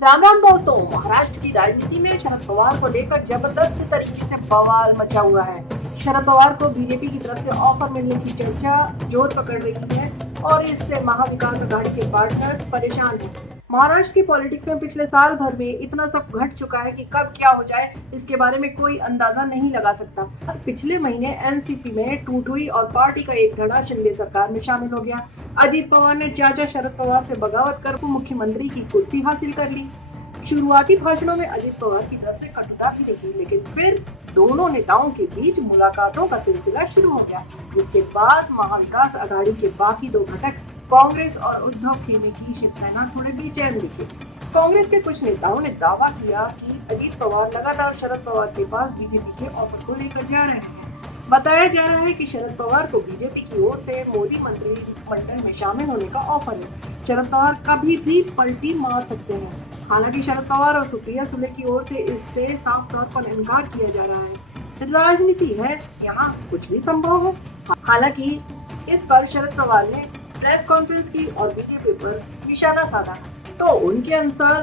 राम राम दोस्तों, महाराष्ट्र की राजनीति में शरद पवार को लेकर जबरदस्त तरीके से बवाल मचा हुआ है। शरद पवार को बीजेपी की तरफ से ऑफर मिलने की चर्चा जोर पकड़ रही है और इससे महाविकास अघाड़ी के पार्टनर्स परेशान हैं। महाराष्ट्र की पॉलिटिक्स में पिछले साल भर में इतना सब घट चुका है कि कब क्या हो जाए इसके बारे में कोई अंदाजा नहीं लगा सकता। पिछले महीने एनसीपी में टूट हुई और पार्टी का एक धड़ा शिंदे सरकार में शामिल हो गया। अजीत पवार ने चाचा शरद पवार से बगावत कर मुख्यमंत्री की कुर्सी हासिल कर ली। शुरुआती भाषणों में अजीत पवार की तरफ से कटुता भी दिखी, लेकिन फिर दोनों नेताओं के बीच मुलाकातों का सिलसिला शुरू हो गया, जिसके बाद महाविकास अघाड़ी के बाकी दो घटक कांग्रेस और उद्धव खेमे की शिवसेना थोड़े बेचैन दिखे। कांग्रेस के कुछ नेताओं ने दावा किया कि अजीत पवार लगातार शरद पवार के पास बीजेपी के ऑफर को लेकर जा रहे हैं। बताया जा रहा है कि शरद पवार को बीजेपी की ओर से मोदी मंत्रिमंडल में शामिल होने का ऑफर है। शरद पवार कभी भी पलटी मार सकते हैं। हालांकि शरद पवार और सुप्रिया सुले की ओर से इससे साफ तौर पर इनकार किया जा रहा है। राजनीति है, यहाँ कुछ भी संभव है। हालांकि इस पर शरद पवार ने प्रेस कॉन्फ्रेंस की और बीजेपी पर निशाना साधा, तो उनके अनुसार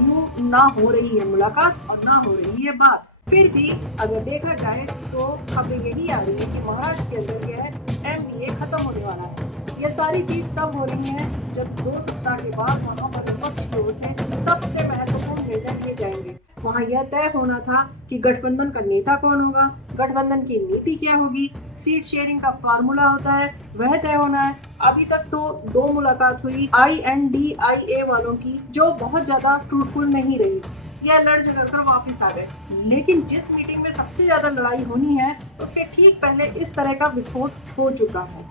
यूं ना हो रही है मुलाकात और ना हो रही है बात। फिर भी अगर देखा जाए तो खबरें यही आ रही है कि महाराष्ट्र के अंदर यह एमडीए खत्म होने वाला है। ये सारी चीज तब हो रही है जब 2 सप्ताह के बाद वहाँ पर विपक्ष की ओर से सबसे महत्वपूर्ण निर्णय लिए जाएंगे। वहाँ यह तय होना था कि गठबंधन का नेता कौन होगा, गठबंधन की नीति क्या होगी, सीट शेयरिंग का फार्मूला होता है वह तय होना है। अभी तक तो 2 मुलाकात हुई INDIA वालों की, जो बहुत ज्यादा फ्रूटफुल नहीं रही। यह लड़ झगड़ कर वापिस आ गए। लेकिन जिस मीटिंग में सबसे ज्यादा लड़ाई होनी है उसके ठीक पहले इस तरह का विस्फोट हो चुका है।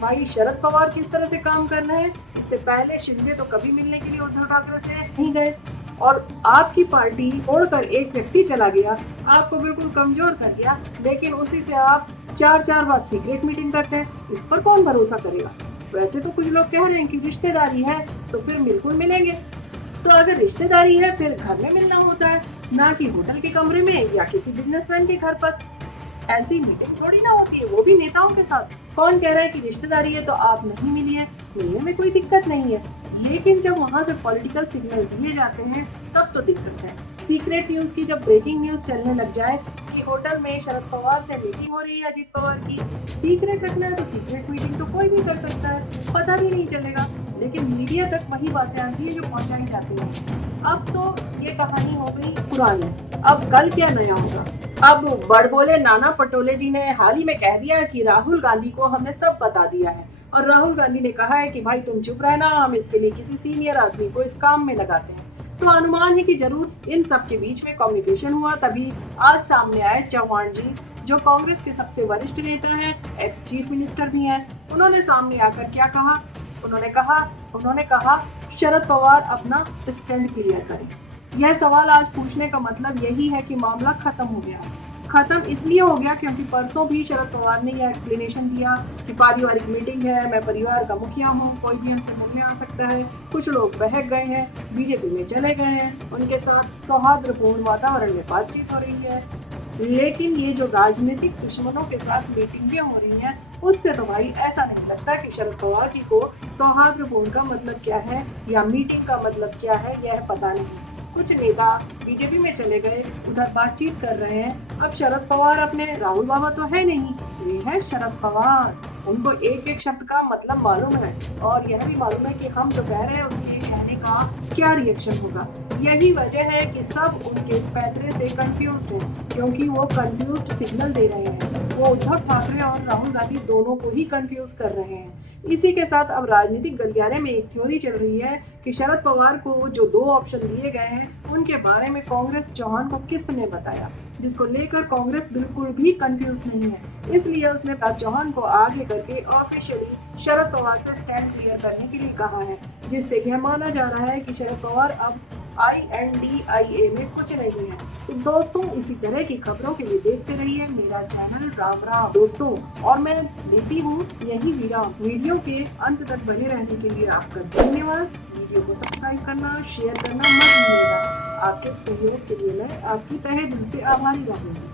भाई शरद पवार किस तरह से काम कर रहे हैं, इससे पहले शिंदे तो कभी मिलने के लिए उद्धव ठाकरे से नहीं गए और आपकी पार्टी छोड़कर एक व्यक्ति चला गया, आपको बिल्कुल कमजोर कर दिया, लेकिन उसी से आप 4 बार सीक्रेट मीटिंग करते हैं। इस पर कौन भरोसा करेगा। वैसे तो कुछ लोग कह रहे हैं कि रिश्तेदारी है तो फिर बिल्कुल मिलेंगे। तो अगर रिश्तेदारी है फिर घर में मिलना होता है, ना कि होटल के कमरे में या किसी बिजनेसमैन के घर पर। ऐसी मीटिंग थोड़ी ना होती है, वो भी नेताओं के साथ। कौन कह रहा है कि रिश्तेदारी है तो आप नहीं मिलिए, मिलने में कोई दिक्कत नहीं है। लेकिन जब वहाँ से पॉलिटिकल सिग्नल दिए जाते हैं तब तो दिक्कत है। सीक्रेट न्यूज की जब ब्रेकिंग न्यूज चलने लग जाए कि होटल में शरद पवार से मीटिंग हो रही है अजीत पवार की, सीक्रेट रखना है तो सीक्रेट मीटिंग तो कोई भी कर सकता है, पता भी नहीं चलेगा। लेकिन मीडिया तक वही बातें आती है जो पहुंचाई जाती है। अब तो ये कहानी हो गई पुरानी, अब कल क्या नया होगा। अब बड़बोले नाना पटोले जी ने हाल ही में कह दिया कि राहुल गांधी को हमने सब बता दिया है, और राहुल गांधी ने कहा है कि भाई तुम चुप रहना, हम इसके लिए किसी सीनियर आदमी को इस काम में लगाते हैं। तो अनुमान है कि जरूर इन सब के बीच में कम्युनिकेशन हुआ, तभी आज सामने आए चौहान जी, जो कांग्रेस के सबसे वरिष्ठ नेता हैं, एक्स चीफ मिनिस्टर भी हैं। उन्होंने सामने आकर क्या कहा, उन्होंने कहा शरद पवार अपना स्टैंड क्लियर करें। यह सवाल आज पूछने का मतलब यही है कि मामला खत्म हो गया। खत्म इसलिए हो गया क्योंकि परसों भी शरद पवार ने यह एक्सप्लेनेशन दिया कि पारिवारिक मीटिंग है, मैं परिवार का मुखिया हूँ, कोई भी हमसे मिलने आ सकता है। कुछ लोग बहक गए हैं, बीजेपी में चले गए हैं, उनके साथ सौहार्दपूर्ण वातावरण में बातचीत हो रही है। लेकिन ये जो राजनीतिक दुश्मनों के साथ मीटिंगें हो रही हैं, उससे तो भाई ऐसा नहीं लगता कि शरद पवार जी को सौहार्दपूर्ण का मतलब क्या है या मीटिंग का मतलब क्या है, यह पता नहीं। कुछ नेता बीजेपी में चले गए, उधर बातचीत कर रहे हैं। अब शरद पवार अपने राहुल बाबा तो है नहीं, ये है शरद पवार। उनको एक एक शब्द का मतलब मालूम है और यह भी मालूम है कि हम जो कह रहे हैं उसके कहने का क्या रिएक्शन होगा। यही वजह है कि सब उनके इस फैसले से कंफ्यूज्ड हैं, क्योंकि वो कंफ्यूज्ड सिग्नल दे रहे हैं। वो उद्धव ठाकरे और राहुल गांधी दोनों को ही कंफ्यूज कर रहे हैं। इसी के साथ अब राजनीतिक गलियारे में एक थ्योरी चल रही है कि शरद पवार को जो 2 ऑप्शन दिए गए हैं उनके बारे में कांग्रेस चौहान को किसने बताया, जिसको लेकर कांग्रेस बिल्कुल भी कंफ्यूज नहीं है। इसलिए उसने चौहान को आगे करके ऑफिशियली शरद पवार से स्टैंड क्लियर करने के लिए कहा है, जिससे यह माना जा रहा है कि शरद पवार अब INDIA में कुछ नहीं है। तो दोस्तों, इसी तरह की खबरों के लिए देखते रहिए मेरा चैनल राम राम दोस्तों, और मैं देती हूँ यही विराम। वीडियो के अंत तक बने रहने के लिए आपका धन्यवाद। वीडियो को सब्सक्राइब करना, शेयर करना मत भूलिएगा। आपके सहयोग के लिए मैं आपकी तहे दिल से आभारी रहूंगी।